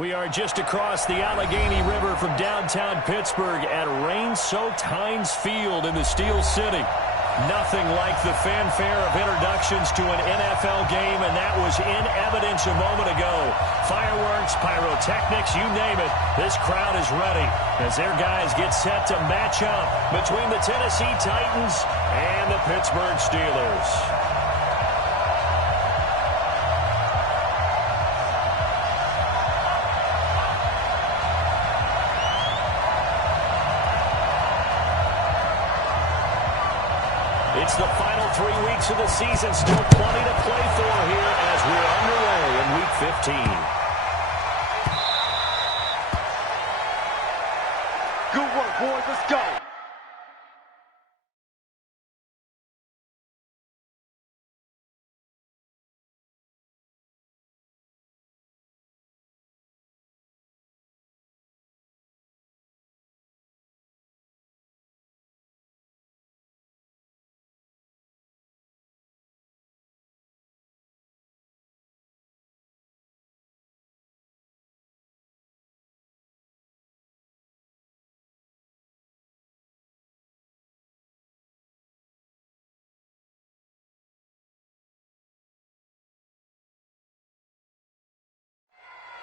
We are just across the Allegheny River from downtown Pittsburgh at rain-soaked Heinz Field in the Steel City. Nothing like the fanfare of introductions to an NFL game, and that was in evidence a moment ago. Fireworks, pyrotechnics, you name it, this crowd is ready as their guys get set to match up between the Tennessee Titans and the Pittsburgh Steelers. It's the final 3 weeks of the season. Still plenty to play for here as we're underway in Week 15. Good work, boys. Let's go.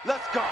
Let's go.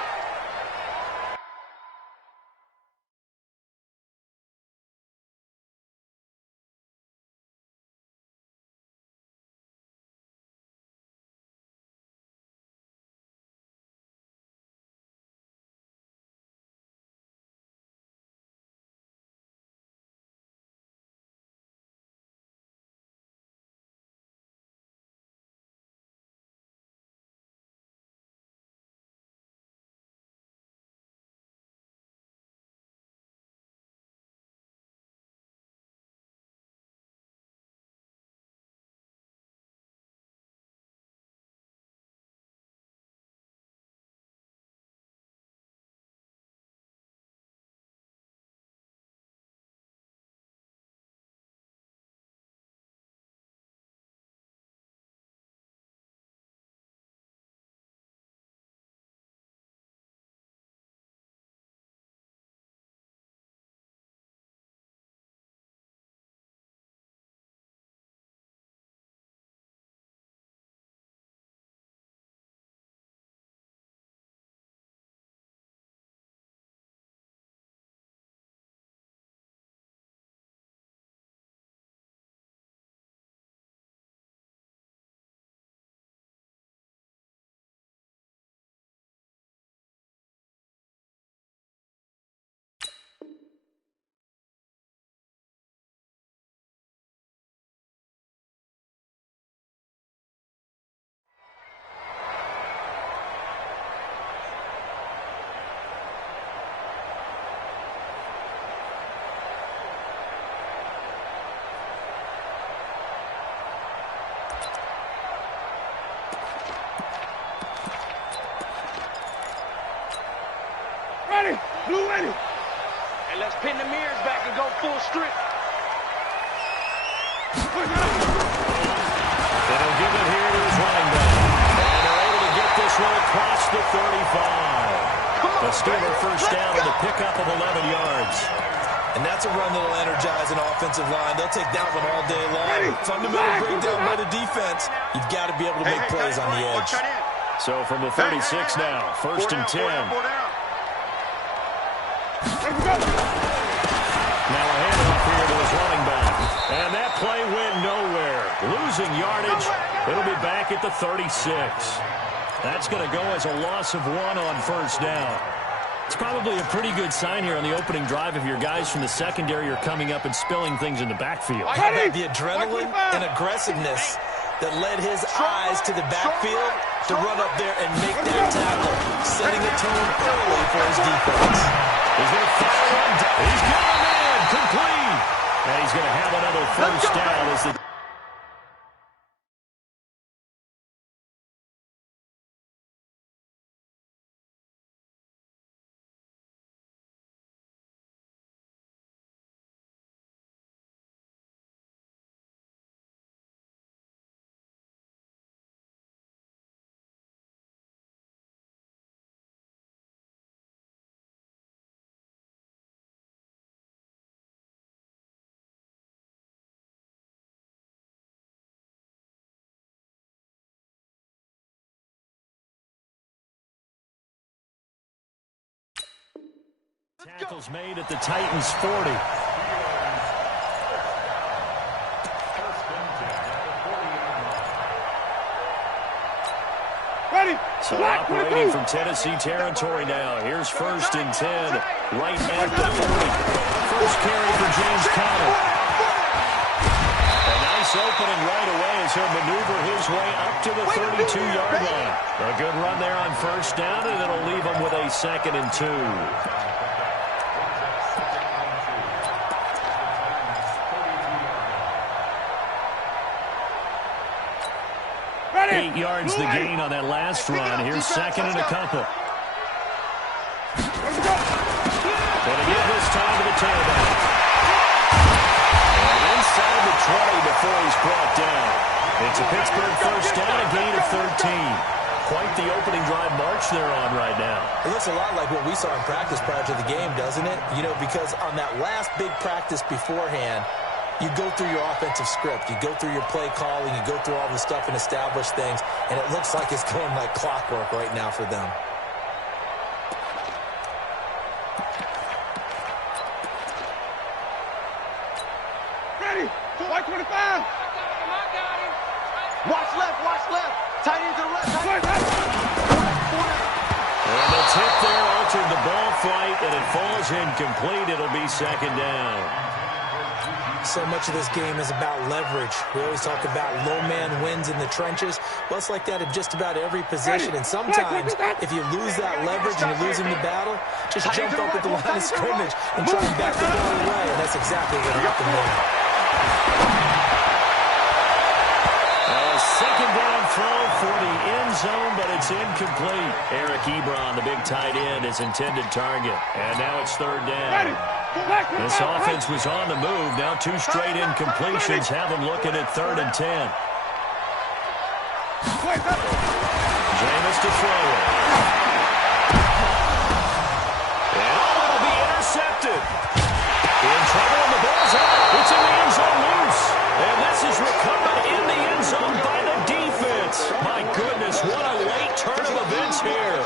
Ready, blue ready. And let's pin the mirrors back and go full strip. They'll give it here to his running back. And they're able to get this one across the 35. The Steeler first down with a pickup of 11 yards. And that's a run that'll energize an offensive line. They'll take that one all day long. Fundamental breakdown by the defense. You've got to be able to make plays on the edge. So from the 36 now, first and 10. Let's go. Now a handoff here to his running back. And that play went nowhere. Losing yardage. It'll be back at the 36. That's going to go as a loss of 1 on first down. It's probably a pretty good sign here on the opening drive if your guys from the secondary are coming up and spilling things in the backfield. How about the adrenaline and aggressiveness that led his eyes to the backfield to run up there and make that tackle, setting the tone early for his defense. He's going to fire one. He's got him in. Complete. And he's going to have another first down as the Tackles made at the Titans 40. So operating from Tennessee territory now. Here's 1st and 10, right at the 40. First carry for James Conner. A nice opening right away as he'll maneuver his way up to the 32-yard line. A good run there on 1st down, and it'll leave him with a 2nd and 2. Eight yards the gain on that last run. Here's 2nd and a couple. And again this time to the tailback. And inside the 20 before he's brought down. It's a Pittsburgh 1st down, a gain of 13. Quite the opening drive march they're on right now. It looks a lot like what we saw in practice prior to the game, doesn't it? You know, because on that last big practice beforehand, you go through your offensive script. You go through your play calling. You go through all the stuff and establish things. And it looks like it's going like clockwork right now for them. Ready. White 25. I got him. Watch left. Tight end to the left. And the tip there altered the ball flight, and it falls incomplete. It'll be 2nd down. So much of this game is about leverage. We always talk about low man wins in the trenches. Well, it's like that in just about every position. And sometimes, if you lose that leverage and you're losing the battle, just jump up at the line of scrimmage and try and back the ball away. And that's exactly what happened there. A 2nd down throw for the end zone, but it's incomplete. Eric Ebron, the big tight end, is intended target. And now it's 3rd down. This offense was on the move. Now 2 straight incompletions have them looking at 3rd and 10. Jameis to throw it. And it'll be intercepted. In trouble, and the ball's out. It's in the end zone loose. And this is recovered in the end zone by the defense. My goodness, what a late turn of events here.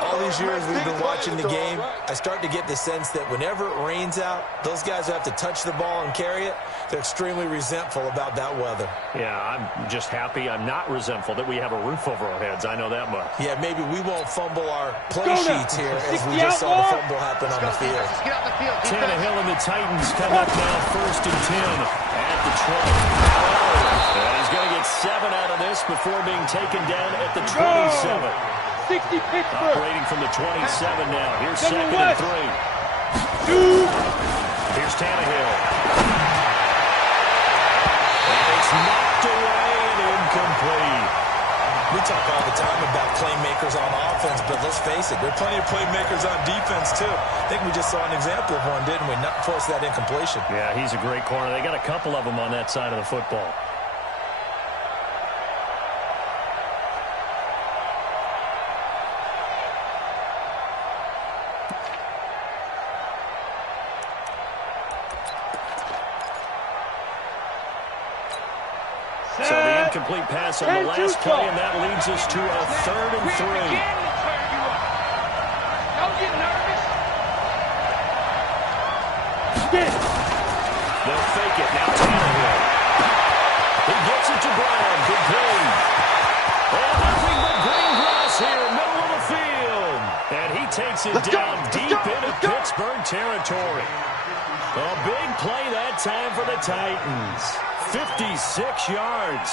All these years we've been watching the game, I start to get the sense that whenever it rains out, those guys who have to touch the ball and carry it, they're extremely resentful about that weather. Yeah, I'm just happy I'm not resentful that we have a roof over our heads. I know that much. Yeah, maybe we won't fumble our play sheets here as we just saw the fumble happen on the field. Tannehill and the Titans come up now 1st and 10 at the 20. And he's going to get 7 out of this before being taken down at the 27. 60 Pittsburgh. Operating from the 27 now. Here's 2nd and 3. Here's Tannehill. And it's knocked away and incomplete. We talk all the time about playmakers on offense, but let's face it, there are plenty of playmakers on defense, too. I think we just saw an example of one, didn't we? Not force that incompletion. Yeah, he's a great corner. They got a couple of them on that side of the football. So the incomplete pass on the last play, and that leads us to a 3rd and 3. Don't get nervous. They'll fake it. Now Tannehill. He gets it to Brown. Good play. And nothing but green grass here, middle of the field. And he takes it down deep into Pittsburgh territory. A big play that time for the Titans. 56 yards.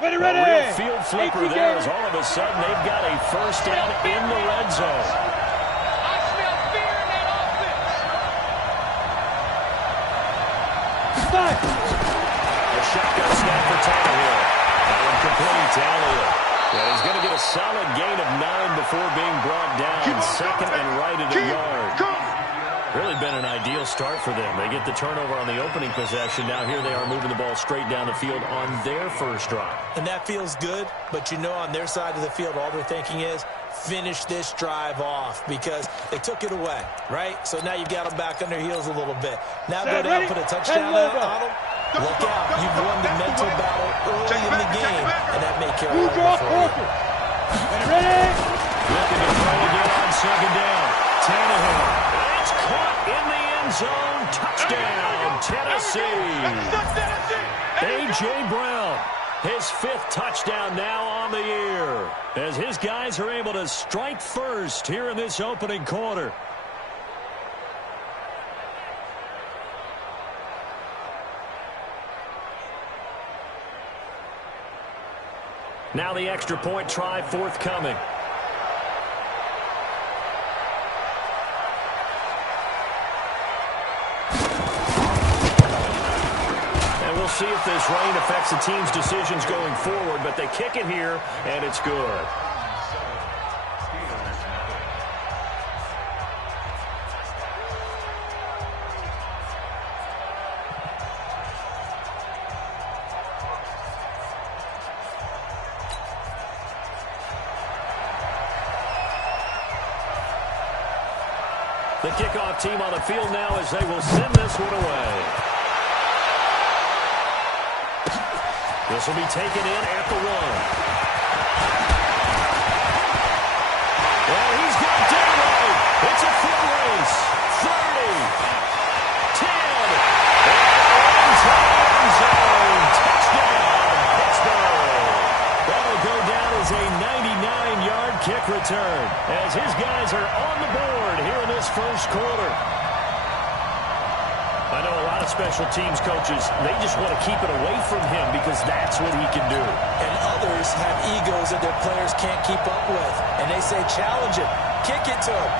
Ready. A real field flipper there as all of a sudden they've got a 1st down in the red zone. I smell fear in that offense. A shotgun snap for Tannehill. That one complete to Elliott. Yeah, he's going to get a solid gain of 9 before being brought down. 2nd and right at a yard. Really been an ideal start for them. They get the turnover on the opening possession. Now here they are moving the ball straight down the field on their first drive. And that feels good, but you know on their side of the field, all they're thinking is, finish this drive off because they took it away, right? So now you've got them back on their heels a little bit. Now go down, put a touchdown on them. Look out. You've won the mental battle early in the game, and that may carry over for you. Ready? Looking to throw again on second down. Tannehill. It's caught in the end zone. Touchdown, Tennessee. A.J. Brown, his 5th touchdown now on the year, as his guys are able to strike first here in this opening quarter. Now the extra point try forthcoming. And we'll see if this rain affects the team's decisions going forward, but they kick it here, and it's good. The kickoff team on the field now as they will send this one away. This will be taken in at the 1. Well, he's got daylight. It's a foot race. 30, 10, and end zone. Touchdown, Pittsburgh. That'll go down as a 99-yard kick return as his guys are on the board here in this first quarter. I know a lot of special teams coaches, they just want to keep it away from him because that's what he can do. And others have egos that their players can't keep up with. And they say, challenge him, kick it to him.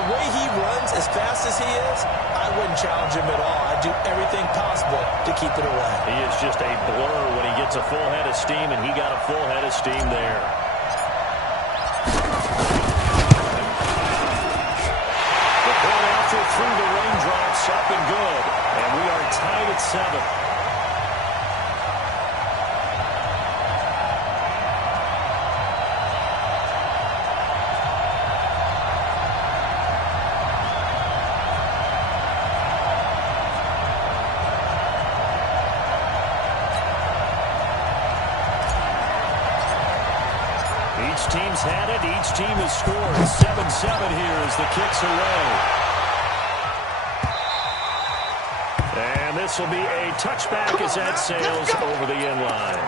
The way he runs as fast as he is, I wouldn't challenge him at all. I'd do everything possible to keep it away. He is just a blur when he gets a full head of steam, and he got a full head of steam there. Through the raindrops, up and good, and we are tied at 7. Each team's had it, each team has scored. 7-7 here as the kick's away. And this will be a touchback as that sails over the end line.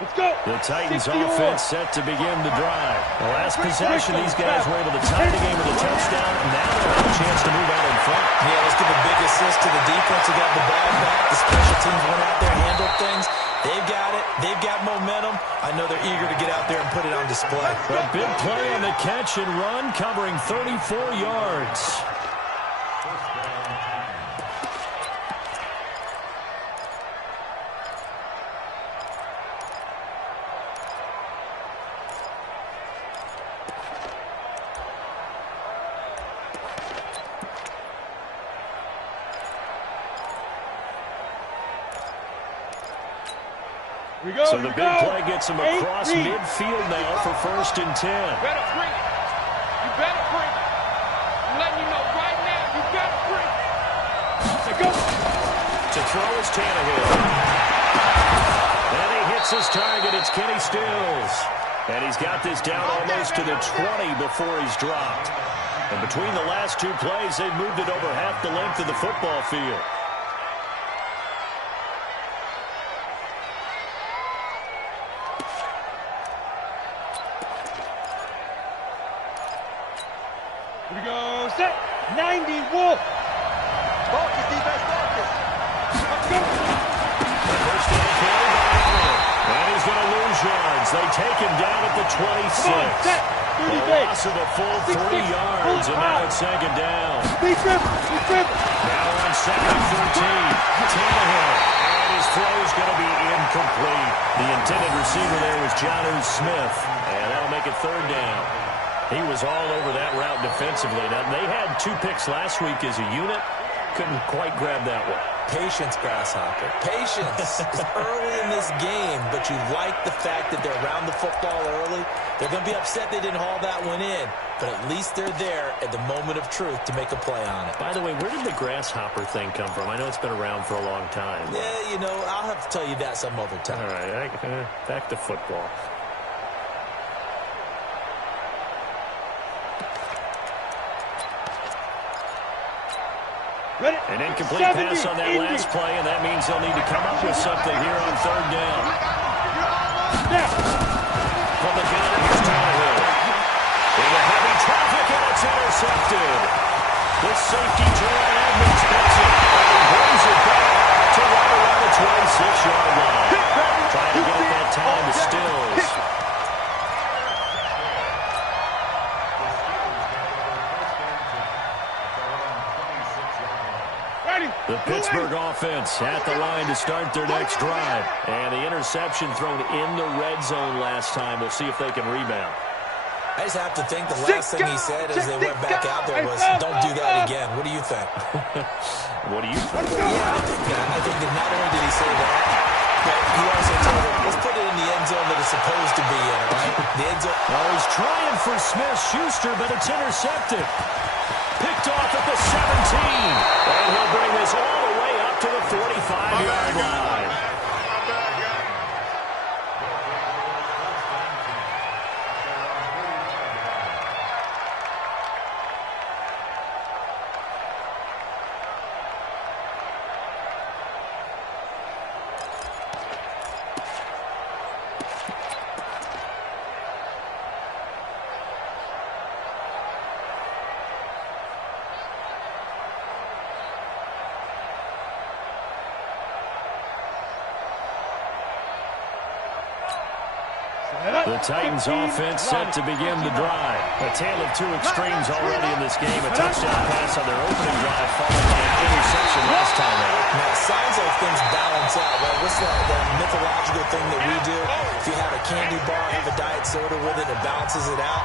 Let's go. The Titans offense set to begin the drive. The last possession, these guys were able to tie the game with a touchdown. Now they'll have a chance to move out in front. Yeah, let's give a big assist to the defense who got the ball back. The special teams went out there and handled things. They've got it. They've got momentum. I know they're eager to get out there and put it on display. A big play on the catch and run, covering 34 yards. So the big play gets him across midfield now for 1st and 10. Better bring it. You better bring it. I'm letting you know right now, you better bring it. Let's go. To throw is Tannehill. And he hits his target. It's Kenny Stills. And he's got this down almost to the 20 before he's dropped. And between the last 2 plays, they've moved it over half the length of the football field. Here we go. Set. 90 Wolf. Focus, defense, focus. Let's go. The first down carry by Allen. And he's going to lose yards. They take him down at the 26. Come on, set. A loss of a full 3 yards, and now it's 2nd down. Be driven. Now on 2nd and 14. Tannehill. And his throw is going to be incomplete. The intended receiver there was Jonnu Smith. And that'll make it 3rd down. He was all over that route defensively. Now, they had 2 picks last week as a unit. Couldn't quite grab that one. patience, Grasshopper. Patience is early in this game, but you like the fact that they're around the football early. They're going to be upset they didn't haul that one in, but at least they're there at the moment of truth to make a play on it. By the way, where did the grasshopper thing come from? I know it's been around for a long time. Yeah, you know, I'll have to tell you that some other time. All right, back to football. An incomplete pass on that last play, and that means they'll need to come up with something here on third down. From the gun, here's Tannehill. Into heavy traffic, and it's intercepted. The safety, Jerome Edmonds, gets it, and he brings it back to right around the 26-yard line. Trying to get it that time to Stills. The Pittsburgh offense at the line to start their next drive. And the interception thrown in the red zone last time. We'll see if they can rebound. I just have to think the last thing he said as they went back out there was, don't do that again. What do you think? What do you think? Yeah, I think that not only did he say that, but he also told him, let's put it in the end zone that it's supposed to be in, all right? The end zone. Oh, he's trying for Smith-Schuster, but it's intercepted. Picked off at the 17. And he'll bring this all the way up to the 45-yard line. The Titans offense set to begin the drive. A tale of two extremes already in this game. A touchdown pass on their opening drive followed by an interception last time out. Now, it sounds like things balance out, right? What's that mythological thing that we do? If you have a candy bar, have a diet soda with it, it balances it out.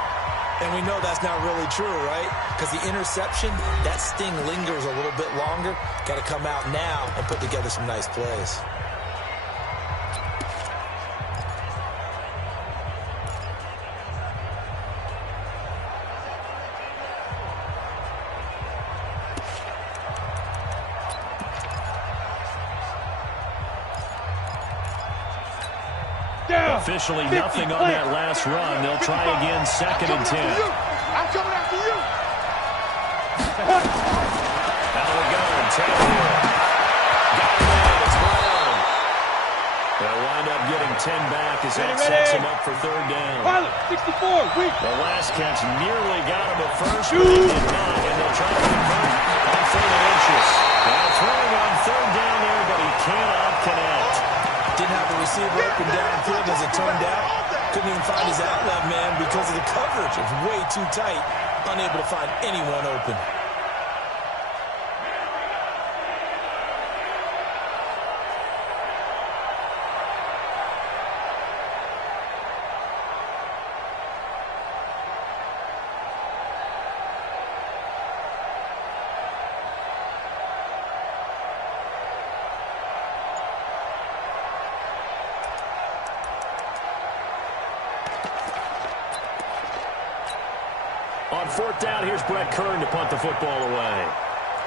And we know that's not really true, right? Because the interception, that sting lingers a little bit longer. Got to come out now and put together some nice plays. Officially nothing on that last run. They'll try again, 2nd and 10. I'm coming after you. Out we go. Tannehill. Got him in. It's Brown. They'll wind up getting 10 back as that sets him up for 3rd down. Pilot, 64, weak. The last catch nearly got him at first, but they did not, and they'll try to convert on 3rd and inches. Now throwing on 3rd down there, but he cannot connect. Didn't have a receiver open downfield as it turned out. Couldn't even find his outlet man because of the coverage. It's way too tight. Unable to find anyone open. On 4th down, here's Brett Kern to punt the football away.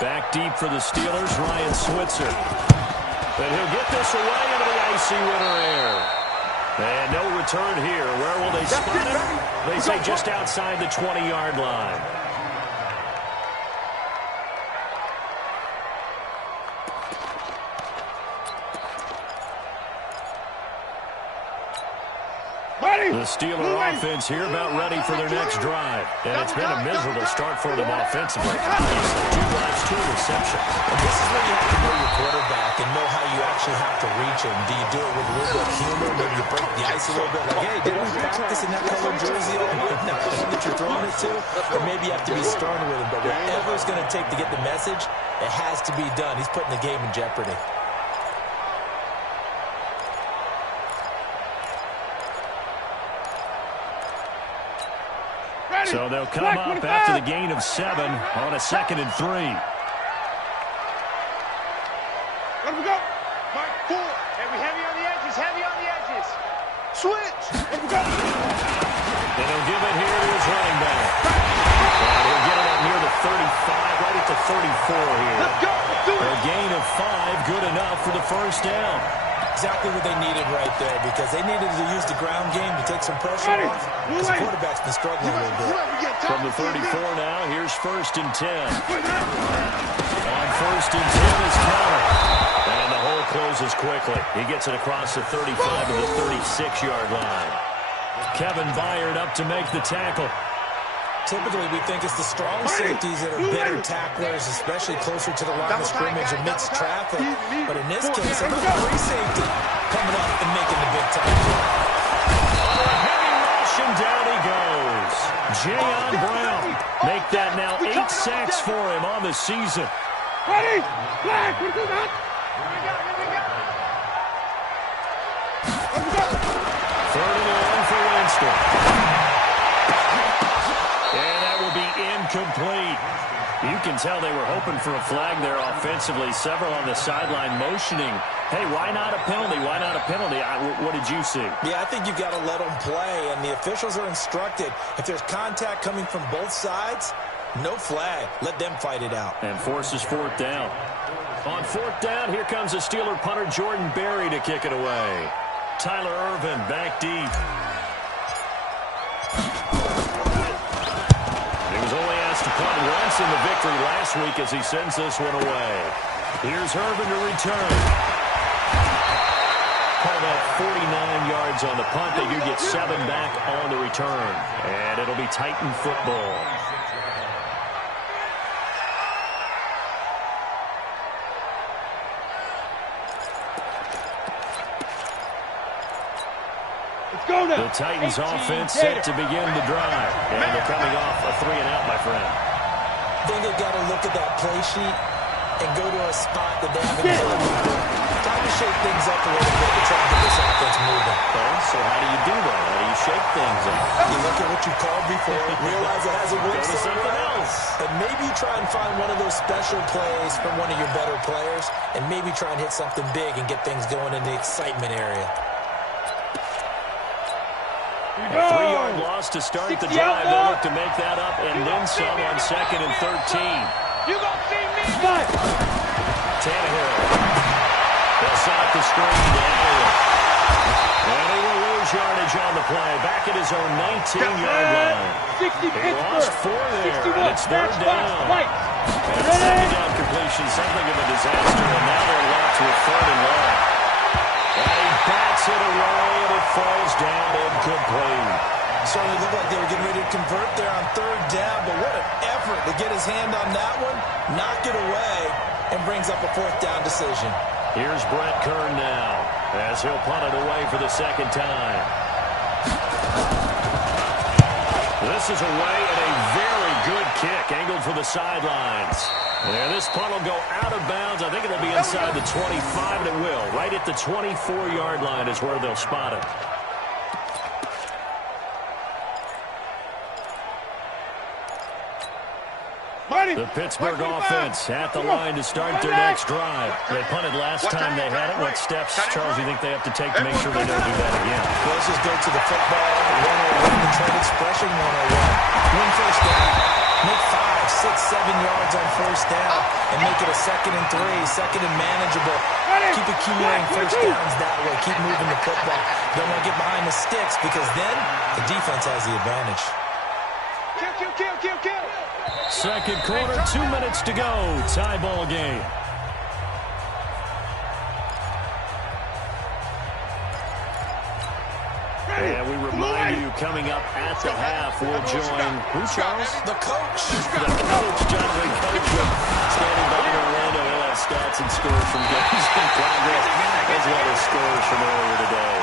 Back deep for the Steelers, Ryan Switzer. And he'll get this away into the icy winter air. And no return here. Where will they spot him? They say just outside the 20-yard line. The Steeler offense here about ready for their next drive. And it's been a miserable start for them offensively. 2 drives, 2 receptions. And this is where you have to know your quarterback and know how you actually have to reach him. Do you do it with a little bit of humor? Maybe you break the ice a little bit. Like, hey, didn't we practice in that colored jersey all week? Now, the one that you're throwing it to? Or maybe you have to be stern with him. But whatever it's going to take to get the message, it has to be done. He's putting the game in jeopardy. So they'll come up after the gain of 7 on a 2nd and 3. Let him go. Mark 4. Heavy, heavy on the edges. Heavy on the edges. Switch. Let him go. And he'll give it here to his running back. And he'll get it up near the 35, right at the 34 here. Let's go. Let's do it. A gain of 5, good enough for the first down. Exactly what they needed right there, because they needed to use the ground game to take some pressure off, because the quarterback's been struggling a little bit. From the 34 now, here's 1st and 10. On 1st and 10 is Connor. And the hole closes quickly. He gets it across the 35 to the 36-yard line. Kevin Byard up to make the tackle. Typically, we think it's the strong safeties that are better tacklers, especially closer to the line of scrimmage amidst traffic. But in this case, a free safety coming up and making the big-time play. On a heavy rush, and down he goes. Jayon Brown. Make that now 8 sacks for him on the season. Ready? Flag. What is that? Here we go. 3rd and long for Winston. And that will be incomplete. You can tell they were hoping for a flag there offensively. Several on the sideline motioning. Hey, why not a penalty? Why not a penalty? What did you see? Yeah, I think you've got to let them play, and the officials are instructed. If there's contact coming from both sides, no flag. Let them fight it out. And forces 4th down. On 4th down, here comes the Steeler punter Jordan Berry to kick it away. Tyler Irvin back deep. He was only asked to punt once in the victory last week as he sends this one away. Here's Irvin to return. Called out 49 yards on the punt. They do get 7 back on the return. And it'll be Titan football. The Titans offense set to begin the drive. And they're coming off a 3-and-out, my friend. I think they've got to look at that play sheet and go to a spot that they haven't done. Trying to shake things up a little bit to try to get this offense moving. Okay, so how do you do that? How do you shake things up? You look at what you called before, realize it hasn't worked Go to something else. And maybe try and find one of those special plays from one of your better players, and maybe try and hit something big and get things going in the excitement area. A 3-yard loss to start the drive. They'll look to make that up and then some on 2nd and 13. You gonna see me? Tannehill. They'll set up the screen to Elliott. And he will lose yardage on the play. Back at his own 19-yard line. 60 He lost 4 there, and it's 3rd down. And a 2nd down completion, something of a disaster, and now they're locked to a 3rd and long. And he bats it away, and it falls down incomplete. Certainly looked like they were getting ready to convert there on 3rd down, but what an effort to get his hand on that one, knock it away, and brings up a 4th down decision. Here's Brett Kern now, as he'll punt it away for the 2nd time. This is away and a very good kick, angled for the sidelines. And this punt will go out of bounds. I think it'll be inside the 25, and it will. Right at the 24-yard line is where they'll spot it. The Pittsburgh offense at the line to start their next drive. They punted last time they had it. What steps, Charles, do you think they have to take to make sure they don't do that again? Well, let's just go to the football 101, the trade expression 101. Win 1st down. Make 5, 6, 7 yards on 1st down and make it a 2nd and 3, 2nd and manageable. Keep accumulating 1st downs that way. Keep moving the football. Don't want to get behind the sticks because then the defense has the advantage. Kill. 2nd quarter, 2 minutes to go. Tie ball game. And we remind you, coming up at the half, we'll join, who, Charles? The coach. The coach, Jonathan Coachman, standing by in Orlando. He'll have stats and scores from games in progress, as well as scores from earlier today.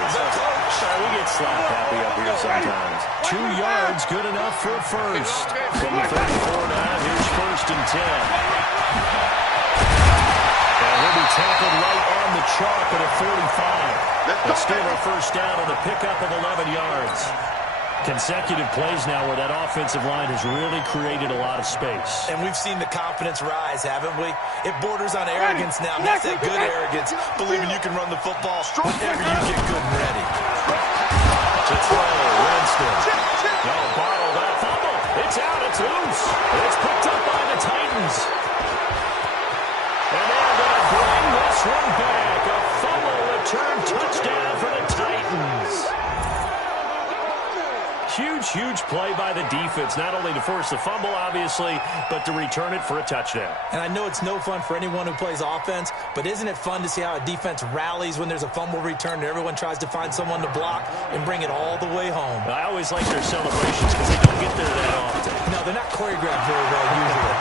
So, we get slap happy up here sometimes. 2 yards, good enough for a first. From the 34 now, here's 1st and 10. And he'll be tackled right on the chalk at a 45. The Steeler 1st down on the pickup of 11 yards. Consecutive plays now where that offensive line has really created a lot of space. And we've seen the confidence rise, haven't we? It borders on arrogance now. That's that good arrogance, believing you can run the football whenever you get good and ready. To throw, Winston. No, bottled up, fumble. It's out, it's loose. It's picked up by the Titans. And they're going to bring this one back. A fumble return touchdown for the Titans. Huge play by the defense, not only to force the fumble, obviously, but to return it for a touchdown. And I know it's no fun for anyone who plays offense, but isn't it fun to see how a defense rallies when there's a fumble return and everyone tries to find someone to block and bring it all the way home? I always like their celebrations because they don't get there that often. No, they're not choreographed very well usually.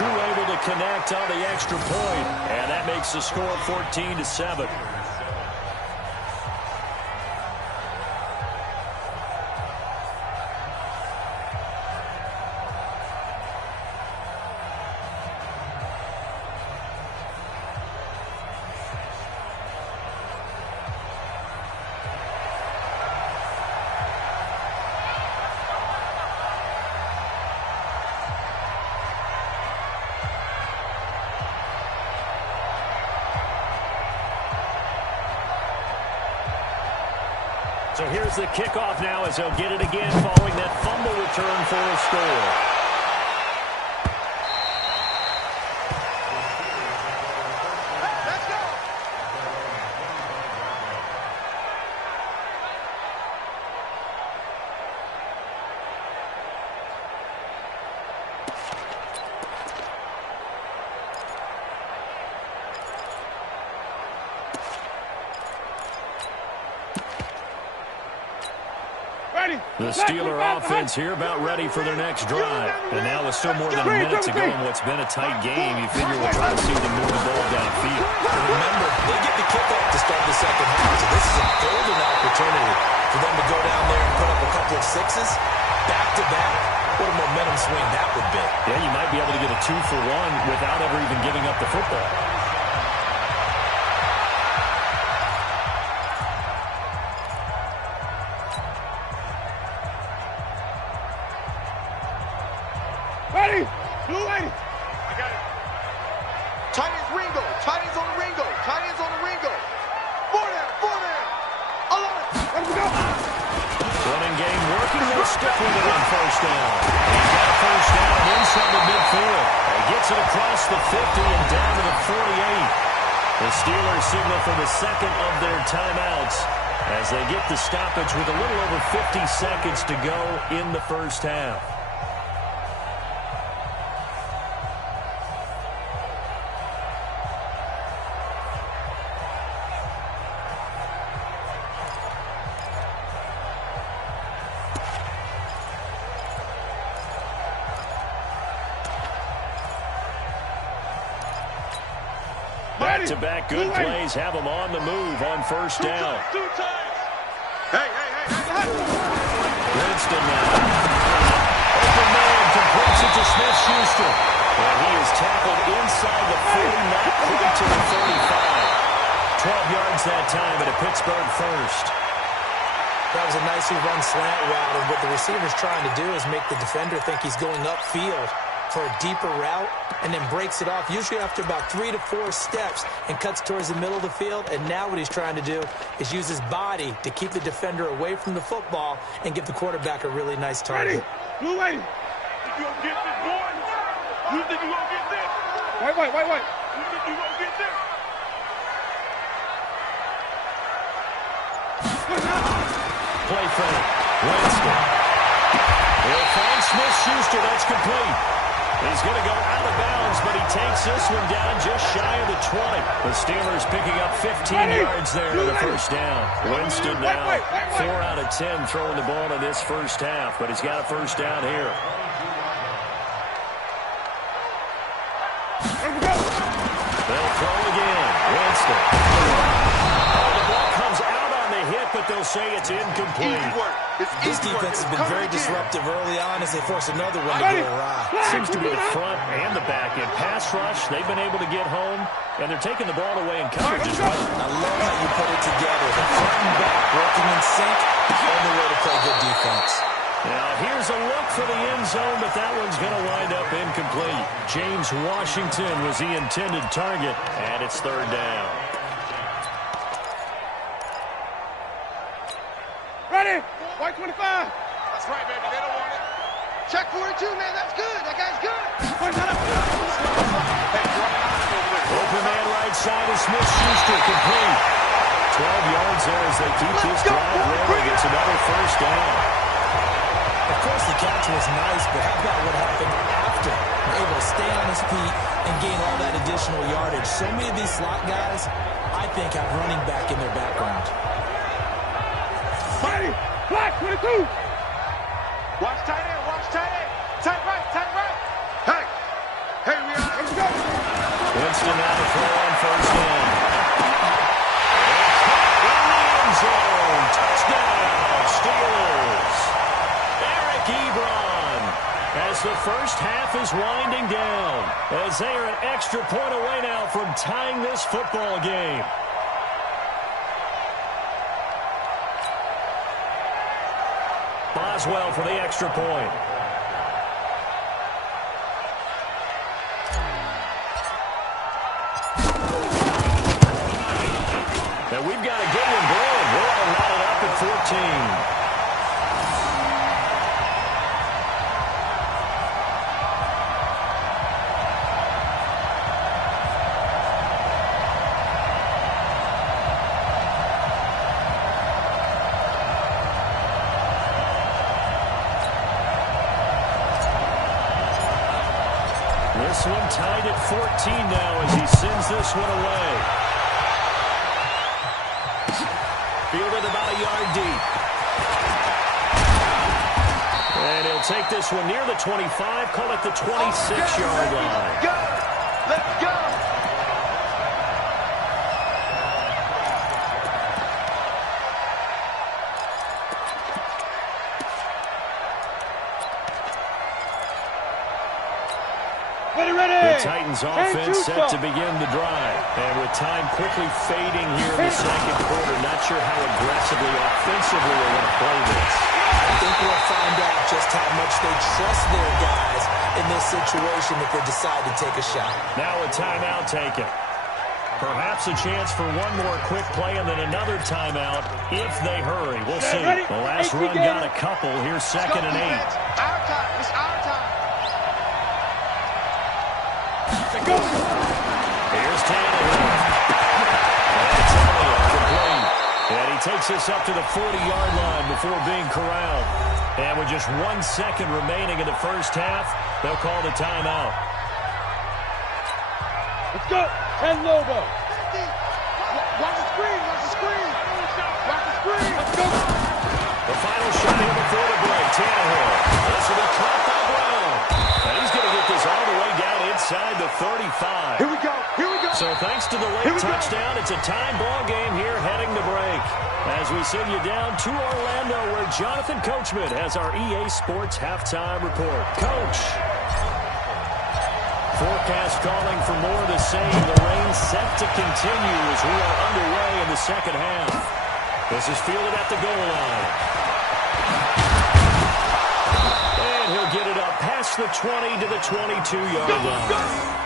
Crew able to connect on the extra point, and that makes the score 14-7. So here's the kickoff now as they'll get it again following that fumble return for a score. The Steeler offense here about ready for their next drive. And now with still more than a minute to go in what's been a tight game, you figure we'll try to see them move the ball downfield. And remember, they get the kickoff to start the second half, so this is a golden opportunity for them to go down there and put up a couple of sixes back-to-back. What a momentum swing that would be. Yeah, you might be able to get a 2-for-1 without ever even giving up the football. Ready? Blue lady. I got it. Tight ends Ringo. Tight ends on the Ringo. Tight ends on the Ringo. Four down. Alert. Let me go. Running game working. They'll stick with it on first down. He's got a first down inside the midfield. He gets it across the 50 and down to the 48. The Steelers signal for the second of their timeouts as they get the stoppage with a little over 50 seconds to go in the first half. Back-to-back good plays have them on the move on first down. Two times. Hey. Winston now. Open man completes it to Smith-Schuster. And he is tackled inside the 40, not quite to the 35. 12 yards that time at a Pittsburgh first. That was a nicely run slant route, and what the receiver's trying to do is make the defender think he's going upfield for a deeper route, and then breaks it off, usually after about 3 to 4 steps, and cuts towards the middle of the field. And now what he's trying to do is use his body to keep the defender away from the football and give the quarterback a really nice target. Blue lady. You gonna get this, boy? You think you gonna get this? Wait. You think you gonna get this? Play fake. Winston. He'll find Smith-Schuster. That's complete. He's going to go out of bounds, but he takes this one down just shy of the 20. The Steelers picking up 15 yards there to the first down. Winston now 4 out of 10 throwing the ball in this first half, but he's got a first down here. They'll throw again. Winston. Oh, the ball comes out on the hit, but but they'll say it's incomplete. Easy work. This defense has been very disruptive early on as they force another one to go awry. Seems to be the front and the back end. Pass rush, they've been able to get home, and they're taking the ball away in coverage as well. I love how you put it together. The front and back working in sync, only way to play good defense. Now here's a look for the end zone, but that one's going to wind up incomplete. James Washington was the intended target, and it's third down. Ready? White 25. That's right, baby. They don't want it. Check 42, man. That's good. That guy's good. Open man right side of Smith-Schuster, complete. 12 yards there as they keep this drive rolling. It's another first down. Of course, the catch was nice, but how about what happened after? Able to stay on his feet and gain all that additional yardage. So many of these slot guys, I think, have running back in their background. Ready? Black 22. Watch tight end. Watch tight end. Tight right. Tight right. Hey. Hey, we are. Let's go. Winston now to throw on first down. In the end zone. Touchdown, Steelers. Eric Ebron, as the first half is winding down, as they are an extra point away now from tying this football game. Boswell for the extra point. And we've got a good one brewing. We're all knotted up at 14. This one tied at 14 now as he sends this one away. Fielded about a yard deep. And he'll take this one near the 25, call it the 26-yard line. Go! Let's go! The Titans offense set to begin the drive. And with time quickly fading here in the second quarter, not sure how aggressively, offensively they're going to play this. I think we'll find out just how much they trust their guys in this situation if they decide to take a shot. Now a timeout taken. Perhaps a chance for one more quick play and then another timeout if they hurry. We'll see. The last run got a couple. Here's second and 8. Our time. It's our time. Go. Here's Tannehill. That's Elliott, complete. And he takes us up to the 40-yard line before being corralled. And with just 1 second remaining in the first half, they'll call the timeout. Let's go. And Lobo. Watch the screen. Watch the screen. Watch the screen. Let's go. The final shot here before the break. Tannehill. This will be caught by Brown. And he's going to get this all the way down inside the 35. Here we go. Here we go. So thanks to the late touchdown, it's a time ball game here heading to break. As we send you down to Orlando, where Jonathan Coachman has our EA Sports halftime report. Coach. Forecast calling for more of the same. The rain set to continue as we are underway in the second half. This is fielded at the goal line. And he'll get it up past the 20 to the 22-yard line.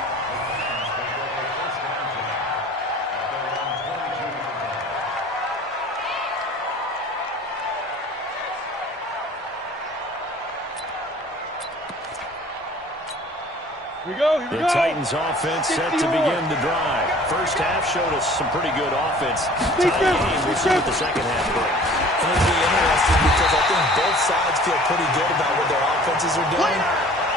The Titans offense set to begin the drive. First half showed us some pretty good offense. Tight game. We'll see what the second half brings. It'll be interesting because I think both sides feel pretty good about what their offenses are doing.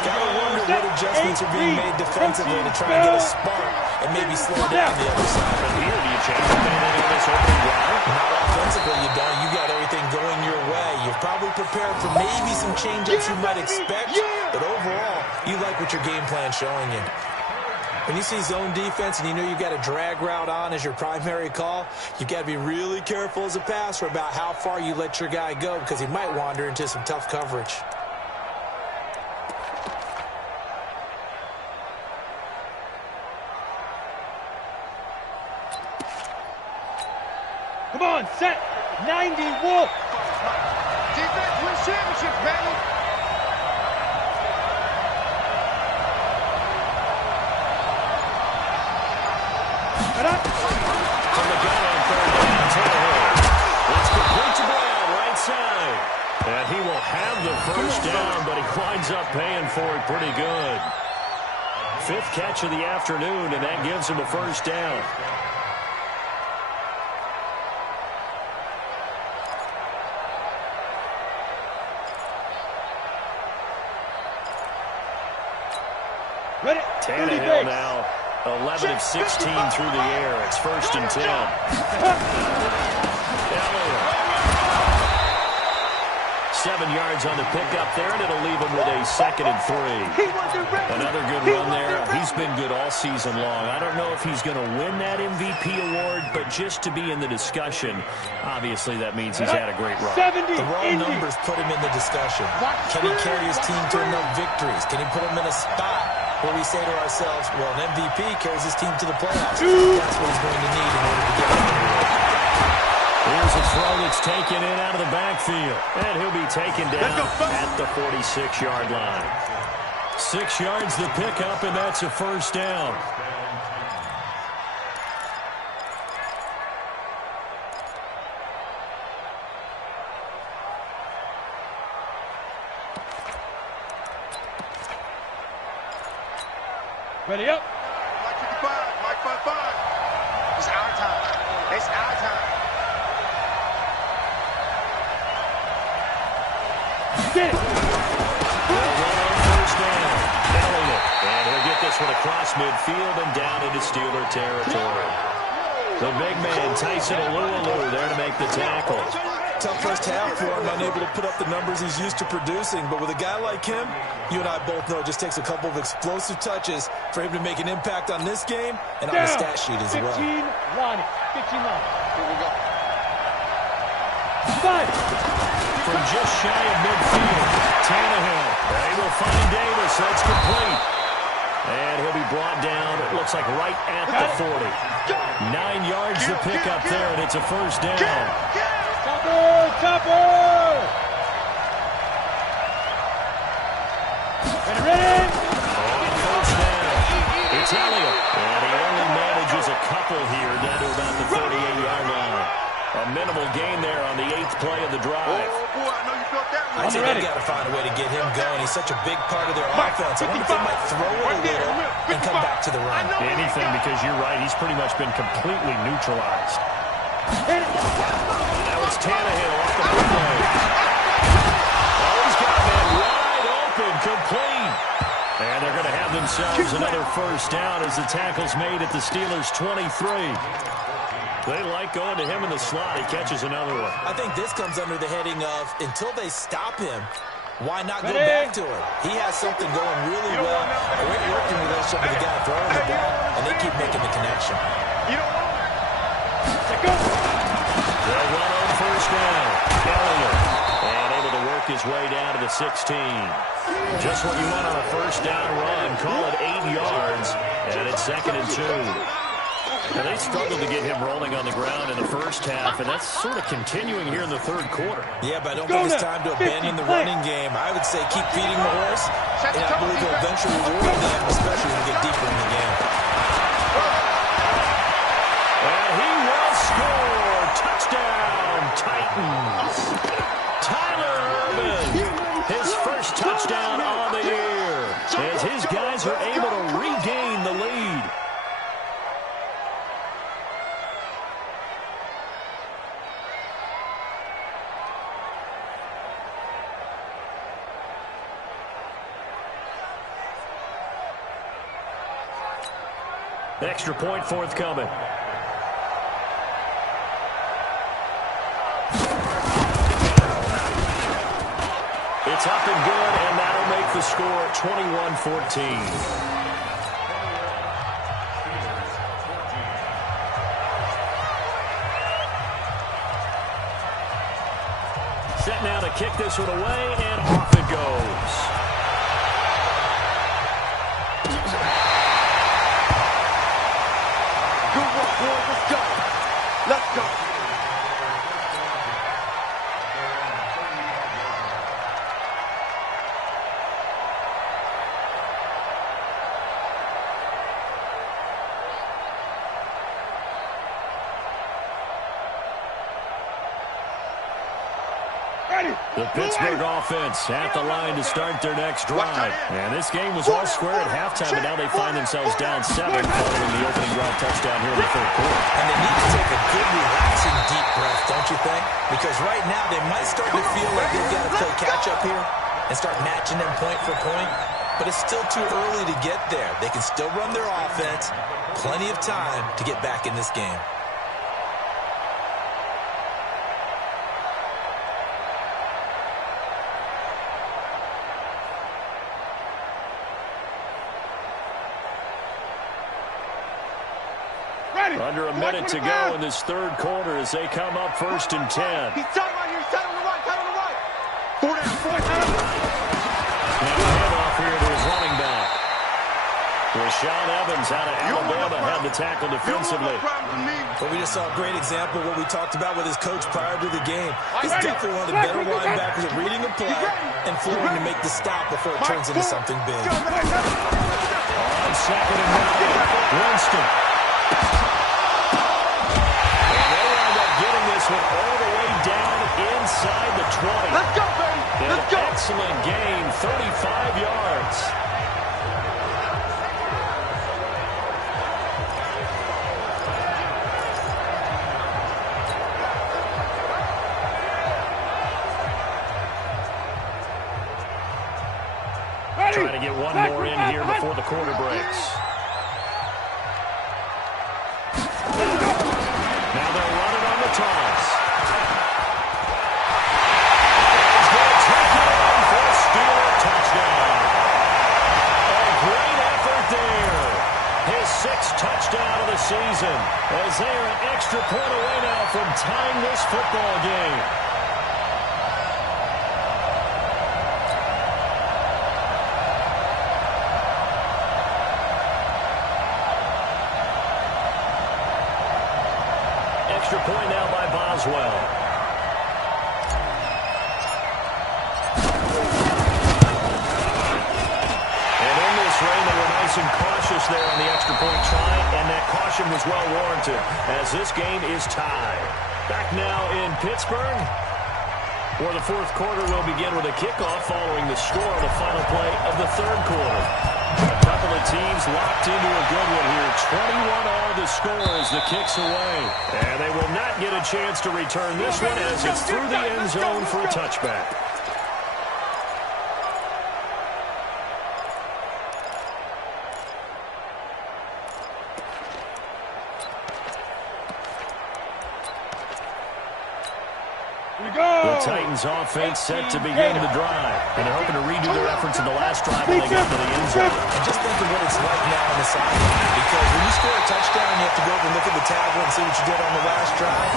Gotta wonder what adjustments are being made defensively to try and get a spark and maybe slow down the other side. From here, do you change anything on this opening drive? Not offensively, you don't. You got everything going your way. You're probably prepared for maybe some change-ups you might expect, but overall, you like what your game plan's showing you. When you see zone defense and you know you've got a drag route on as your primary call, you've got to be really careful as a passer about how far you let your guy go because he might wander into some tough coverage. Come on, set. 90, Wolf. Defense wins championships, baby. From the gun on third down, Tannehill. It's complete to Brown, right side. And he will have the first down, but he winds up paying for it pretty good. 5th catch of the afternoon, and that gives him a first down. Ready? Tannehill now 11 of 16 through the air. It's 1st and 10. Elliott. 7 yards on the pickup there, and it'll leave him with a 2nd and 3. Another good run there. He's been good all season long. I don't know if he's going to win that MVP award, but just to be in the discussion, obviously that means he's had a great run. The raw numbers put him in the discussion. Can he carry his team to enough victories? Can he put him in a spot where we say to ourselves, well, an MVP carries his team to the playoffs? That's what he's going to need in order to get on the road. Here's a throw that's taken in out of the backfield. And he'll be taken down at the 46-yard line. 6 yards the pickup, and that's a first down. Ready up. Mike 55, Mike 55. It's our time. It's our time. Get it. First down. Elliott. And he'll get this one across midfield and down into Steeler territory. The big man, Tyson Alualu, there to make the tackle. Tough first half for him, unable to put up the numbers he's used to producing. But with a guy like him, you and I both know it just takes a couple of explosive touches for him to make an impact on this game and on the stat sheet as well. 15 line. 15 line. Here we go. 5. From just shy of midfield, Tannehill. They will find Davis. That's complete. And he'll be brought down, it looks like right at the 40. 9 yards to pick up there, and it's a first down. Chopper! Ready? On first down, it's Elliott. And he only manages a couple here down to about the 38-yard line. A minimal gain there on the 8th play of the drive. Oh, boy, I know you felt that one. I think they've got to find a way to get him going. He's such a big part of their offense. I wonder if they might throw it a little and come back to the run. Anything, because you're right, he's pretty much been completely neutralized. Now it's Tannehill off the bootleg. Oh, he's got that wide open, complete. And they're going to have themselves another first down as the tackle's made at the Steelers' 23. They like going to him in the slot. He catches another one. I think this comes under the heading of, until they stop him, why not go back to him? He has something going really well. A great working relationship with the guy throwing the ball, and they keep making the connection. You don't want Let go. They'll run on first down. Elliott. And able to work his way down to the 16. Just what you want on a first down run. Call it 8 yards. And it's 2nd and 2. And they struggled to get him rolling on the ground in the first half, and that's sort of continuing here in the third quarter. Yeah, but I don't think it's time to abandon the running game. I would say keep feeding the horse, and I believe he'll eventually reward them, especially when we get deeper in the game. And he will score. Touchdown, Titans. Tyler Ervin, his first touchdown on the year, as his guys are able to regain the lead. Extra point forthcoming. It's up and good, and that'll make the score 21-14. set now to kick this one away, and off it goes. Good work, boys. Let's go. Let's go. The Pittsburgh offense at the line to start their next drive. And this game was all square at halftime, but now they find themselves down 7 following the opening drive touchdown here in the third quarter. And they need to take a good, relaxing, deep breath, don't you think? Because right now they might start to feel like they've got to play catch-up here and start matching them point for point. But it's still too early to get there. They can still run their offense. Plenty of time to get back in this game. Under a minute to go in this third quarter as they come up 1st and 10. He's tight right here. He's tight on the right. Tight on the right. 4 down. Now a handoff here to his running back. Rashaan Evans out of Alabama had the tackle defensively. But we just saw a great example of what we talked about with his coach prior to the game. He's definitely one of the better linebackers at reading a play and flowing to make the stop before it turns into something big. On 2nd and 9, Winston. This one all the way down inside the 20. Let's go, baby. Let's go. Excellent gain, 35 yards. Trying to get one more in here before the quarter breaks. Now they'll run it on the toss. He's going to take it in for a Steeler touchdown. A great effort there. His 6th touchdown of the season as they are an extra point away now from tying this football game. Extra point now by Boswell. And in this rain, they were nice and cautious there on the extra point try, and that caution was well warranted as this game is tied. Back now in Pittsburgh, where the fourth quarter will begin with a kickoff following the score on the final play of the third quarter. A couple of teams locked into a good one here. 21-all the score as the kick's away. And they will not get a chance to return this one as it's through the end zone for a touchback. The Titans offense set to begin the drive. And they're hoping to redo their efforts in the last drive when they get to the end zone. And just think of what it's like now on the sideline. Because when you score a touchdown, you have to go over and look at the tablet and see what you did on the last drive.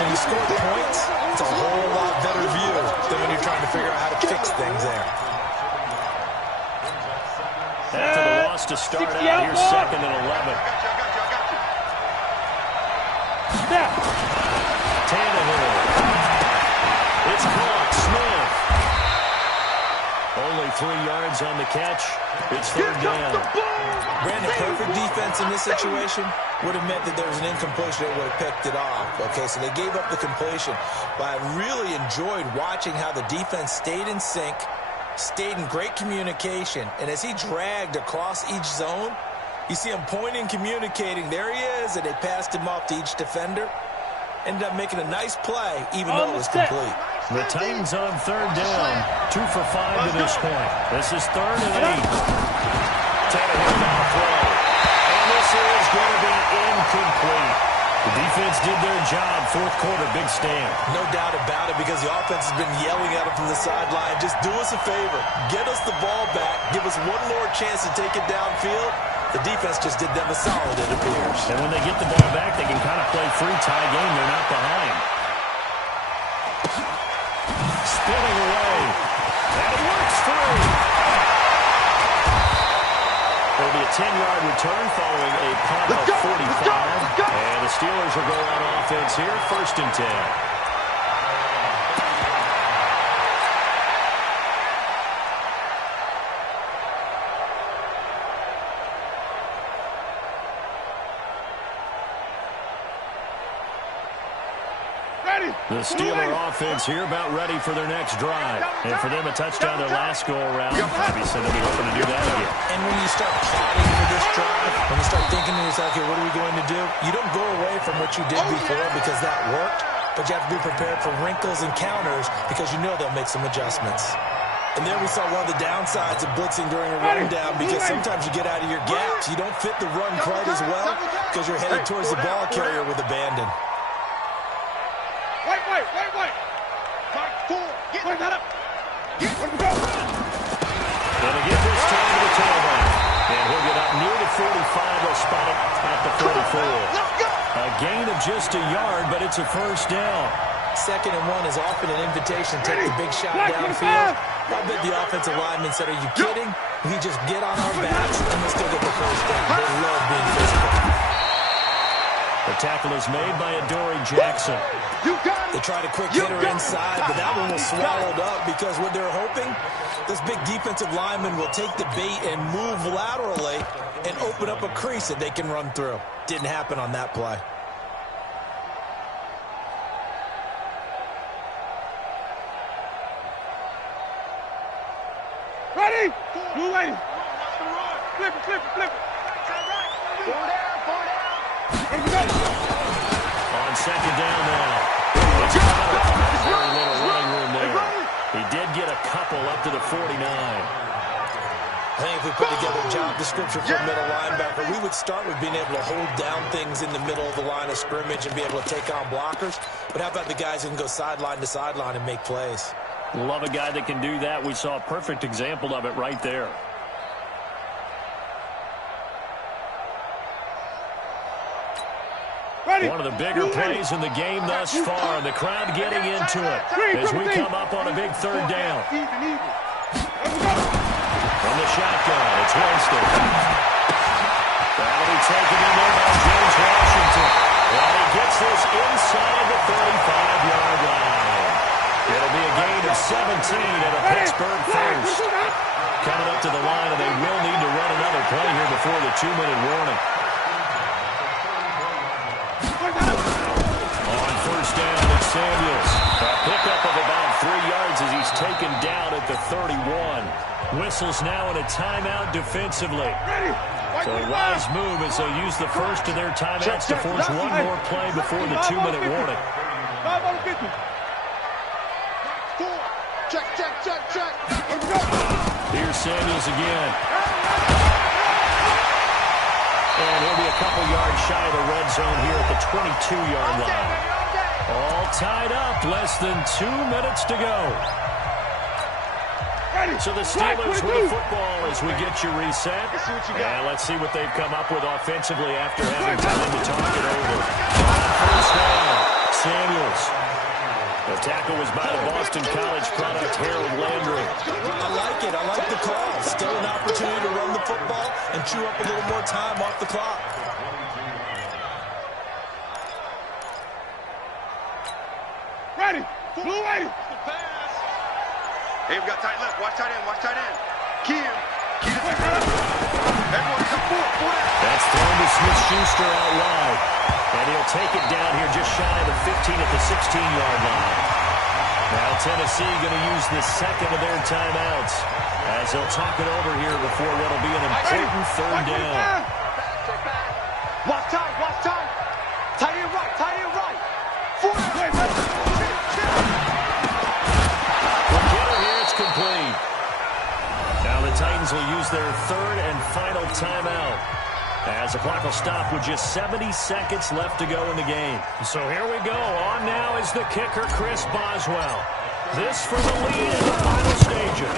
When you score points, it's a whole lot better view than when you're trying to figure out how to fix things there. After the loss to start out, here's 2nd and 11. Tannehill. It's caught. Smith. Only 3 yards on the catch. It's 3rd down. Brandon, perfect defense in this situation would have meant that there was an incompletion that would have picked it off. Okay, so they gave up the completion. But I really enjoyed watching how the defense stayed in sync, stayed in great communication, and as he dragged across each zone, you see him pointing, communicating. There he is, and they passed him off to each defender. Ended up making a nice play, even though it was complete. The Titans on 3rd down, 2 for 5 to this point. This is 3rd and 8. Tannehill now throw. And this is going to be incomplete. The defense did their job. Fourth quarter, big stand. No doubt about it, because the offense has been yelling at him from the sideline. Just do us a favor. Get us the ball back. Give us one more chance to take it downfield. The defense just did them a solid, it appears. And when they get the ball back, they can kind of play free tie game. They're not behind. spinning away. And it works free. It'll be a 10-yard return following a punt of 45. And the Steelers will go on offense here, 1st and 10. The Steeler offense here about ready for their next drive. And for them, a touchdown their last go-around. Obviously, they'll be hoping to do that again. And when you start plotting for this drive, when you start thinking to yourself, okay, what are we going to do? You don't go away from what you did before because that worked, but you have to be prepared for wrinkles and counters because you know they'll make some adjustments. And there we saw one of the downsides of blitzing during a rundown because sometimes you get out of your gaps. You don't fit the run quite as well because you're headed towards the ball carrier with abandon. Wait. Mark 4. Get that up. Get go. And again this time to the tailback. And he'll get up near the 45. They'll spot it at the 44. A gain of just a yard, but it's a 1st down. 2nd and 1 is often an invitation to take the big shot downfield. I bet the offensive lineman said, are you kidding? We just get on our backs and we'll still get the 1st down. They love being physical. The tackle is made by Adoree Jackson. They tried a quick hitter inside, but that one was swallowed up because what they're hoping, this big defensive lineman will take the bait and move laterally and open up a crease that they can run through. Didn't happen on that play. Ready? Blue lady. Flip it. 4 down. On 2nd down now. Very little running room there. He did get a couple up to the 49. I think if we put together a job description for a middle linebacker, we would start with being able to hold down things in the middle of the line of scrimmage and be able to take on blockers. But how about the guys who can go sideline to sideline and make plays? Love a guy that can do that. We saw a perfect example of it right there. One of the bigger plays in the game thus far, and the crowd getting into it as we come up on a big 3rd down. From the shotgun, it's Winston. That'll be taken in there by James Washington. And he gets this inside the 35-yard line. It'll be a gain of 17 and a Pittsburgh 1st. Coming up to the line, and they will need to run another play here before the 2-minute warning. On 1st down, it's Samuels. A pickup of about 3 yards as he's taken down at the 31. Whistles now in a timeout defensively. So a wise move as they'll use the first of their timeouts to force one more play before the 2-minute warning. Check. Here's Samuels again. And he'll be a couple yards shy of the red zone here at the 22-yard line. All tied up, less than 2 minutes to go. So the Steelers with the football as we get you reset. And let's see what they've come up with offensively after having time to talk it over. First down, Samuels. The tackle was by the Boston College product, Harold Landry. I like it. I like the call. Still an opportunity to run the football and chew up a little more time off the clock. Ready. Blue ready. Hey, we got tight left. Watch tight end. Key him. Everyone, he's a 4 down. That's thrown to Smith-Schuster out wide. And he'll take it down here just shy of the 15 at the 16-yard line. Now Tennessee going to use the second of their timeouts as they'll talk it over here before what'll be an important 3rd down. Watch time. Tight end right. 4 down. We'll get her here. It's complete. Now the Titans will use their 3rd and final timeout as the clock will stop with just 70 seconds left to go in the game. So here we go. On now is the kicker, Chris Boswell. This for the lead in the final stages.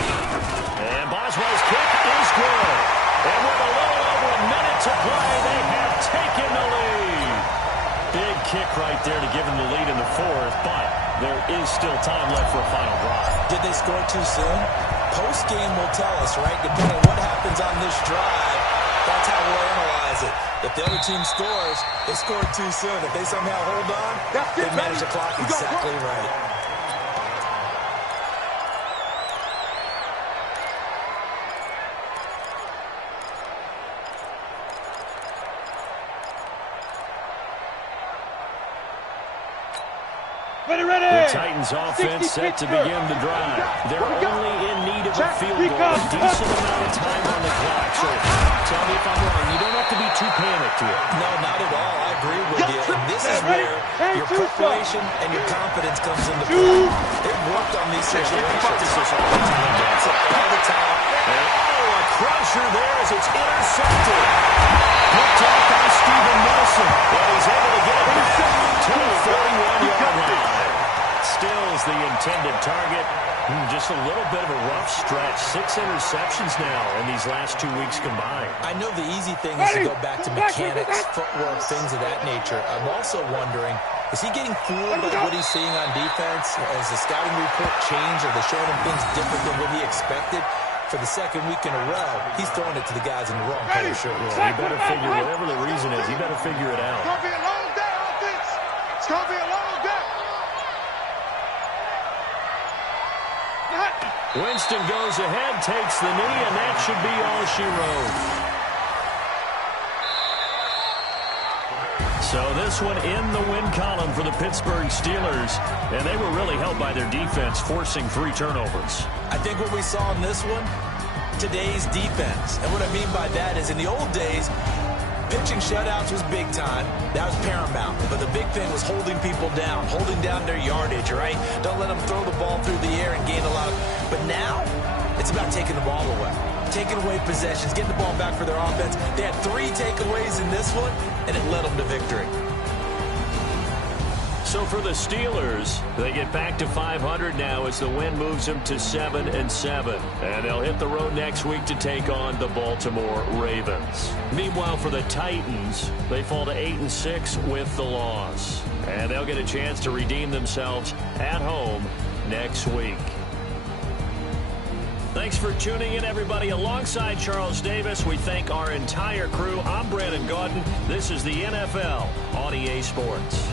And Boswell's kick is good. And with a little over a minute to play, they have taken the lead. Big kick right there to give them the lead in the fourth, but there is still time left for a final drive. Did they score too soon? Post-game will tell us, right? Depending on what happens on this drive, that's how we'll analyze it. If the other team scores, they scored too soon. If they somehow hold on, they manage the clock exactly right. The Titans offense set to begin the drive. They're only in need of a field goal. A decent amount of time on the clock. So tell me if I'm wrong. You don't have to be too panicked here. No, not at all. I agree with you. And this is where your preparation and your confidence comes into play. They've worked on these situations all the time. Oh, a crusher there as it's intercepted. Picked off by Steven Nelson. But he's able to get it back to the 41-yard line. Still is the intended target. Just a little bit of a rough stretch. 6 interceptions now in these last 2 weeks combined. I know the easy thing is to go back to mechanics, footwork, things of that nature. I'm also wondering, is he getting fooled by what he's seeing on defense? Has the scouting report changed? Are they showing him things different than what he expected? For the second week in a row, he's throwing it to the guys in the wrong color shirt. Yeah, you better figure, whatever the reason is, you better figure it out. It's going to be a long day, offense. It's going to be a long day. Winston goes ahead, takes the knee, and that should be all she wrote. So this one in the win column for the Pittsburgh Steelers, and they were really helped by their defense, forcing 3 turnovers. I think what we saw in this one, today's defense. And what I mean by that is in the old days, pitching shutouts was big time. That was paramount. But the big thing was holding people down, holding down their yardage, right? Don't let them throw the ball through the air and gain a lot of... But now, it's about taking the ball away. Taking away possessions, getting the ball back for their offense. They had 3 takeaways in this one, and it led them to victory. So for the Steelers, they get back to 500 now as the win moves them to 7-7. And they'll hit the road next week to take on the Baltimore Ravens. Meanwhile, for the Titans, they fall to 8-6 with the loss. And they'll get a chance to redeem themselves at home next week. Thanks for tuning in, everybody. Alongside Charles Davis, we thank our entire crew. I'm Brandon Gaudin. This is the NFL on EA Sports.